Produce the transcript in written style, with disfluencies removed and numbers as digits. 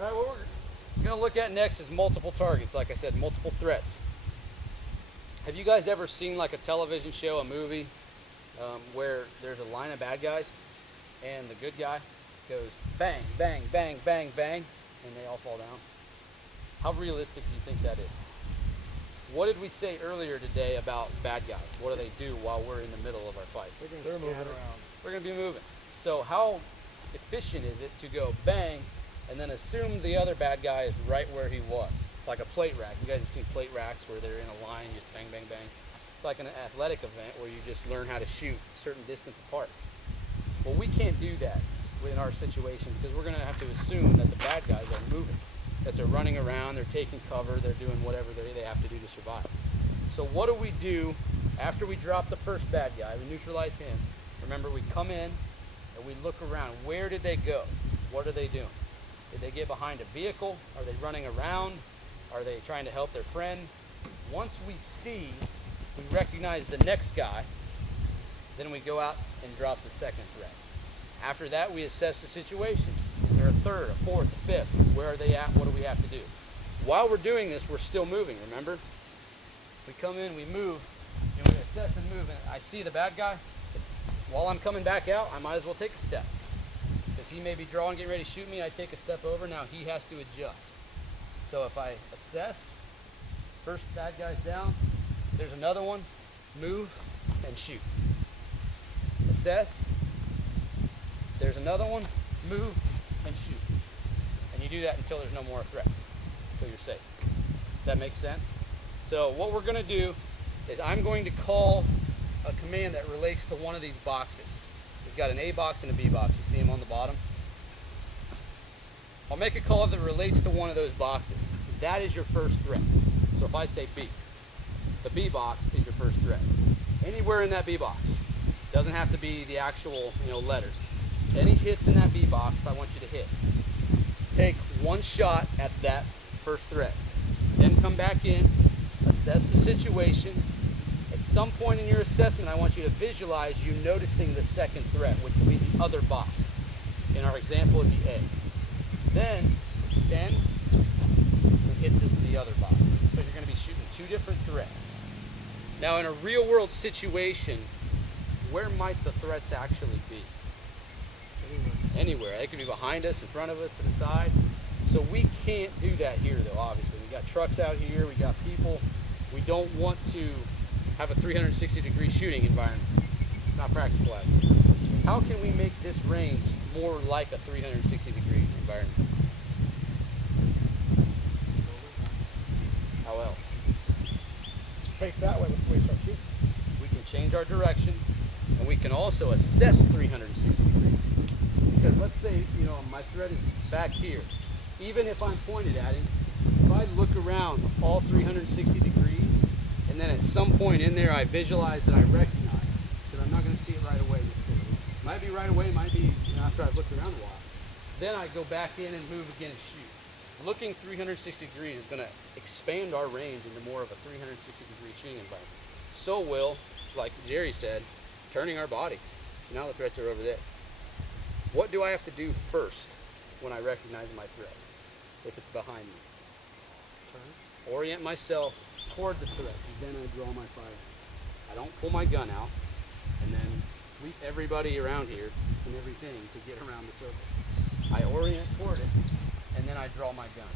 All right, what we're going to look at next is multiple targets. Like I said, multiple threats. Have you guys ever seen like a television show, a movie, where there's a line of bad guys and the good guy goes bang, bang, bang, bang, bang, and they all fall down? How realistic do you think that is? What did we say earlier today about bad guys? What do they do while we're in the middle of our fight? They're moving around. We're going to be moving. So how efficient is it to go bang and then assume the other bad guy is right where he was? Like a plate rack. You guys have seen plate racks where they're in a line, just bang, bang, bang. It's like an athletic event where you just learn how to shoot a certain distance apart. Well, we can't do that in our situation because we're going to have to assume that the bad guys are moving, that they're running around, they're taking cover, they're doing whatever they have to do to survive. So what do we do after we drop the first bad guy? We neutralize him. Remember, we come in and we look around. Where did they go? What are they doing? Did they get behind a vehicle? Are they running around? Are they trying to help their friend? Once we recognize the next guy, then we go out and drop the second threat. After that, we assess the situation. Is there a third, a fourth, a fifth? Where are they at? What do we have to do? While we're doing this, we're still moving, remember? We come in, we move, and we assess and move. And I see the bad guy. While I'm coming back out, I might as well take a step. Because he may be drawing, getting ready to shoot me. I take a step over. Now he has to adjust. So if I assess, first bad guy's down, there's another one, move and shoot. Assess, there's another one, move and shoot. And you do that until there's no more threats, until you're safe. That makes sense? So what we're gonna do is I'm going to call a command that relates to one of these boxes. We've got an A box and a B box. You see them on the bottom? I'll make a call that relates to one of those boxes. That is your first threat. So if I say B, the B box is your first threat. Anywhere in that B box. Doesn't have to be the actual, letter. Any hits in that B box, I want you to hit. Take one shot at that first threat. Then come back in, assess the situation. At some point in your assessment, I want you to visualize you noticing the second threat, which will be the other box. In our example, it would be A. Then extend and hit the other box. So you're going to be shooting two different threats. Now in a real world situation, where might the threats actually be? Anywhere. They could be behind us, in front of us, to the side. So we can't do that here though, obviously. We got trucks out here, we got people. We don't want to have a 360-degree shooting environment. It's not practical out here. How can we make this range more like a 360-degree environment? How else? Face that way before we start shooting. We can change our direction, and we can also assess 360 degrees. Because let's say, my threat is back here. Even if I'm pointed at him, if I look around all 360 degrees, and then at some point in there I visualize that I recognize, because I'm not going to see it right away necessarily. Might be right away, might be after I've looked around a while. Then I go back in and move again and shoot. Looking 360 degrees is going to expand our range into more of a 360-degree shooting environment. So will, like Jerry said, turning our bodies. Now the threats are over there. What do I have to do first when I recognize my threat, if it's behind me? Orient myself toward the threat, and then I draw my fire. I don't pull my gun out and then sweep everybody around here and everything to get around the circle. I orient toward it, and then I draw my gun.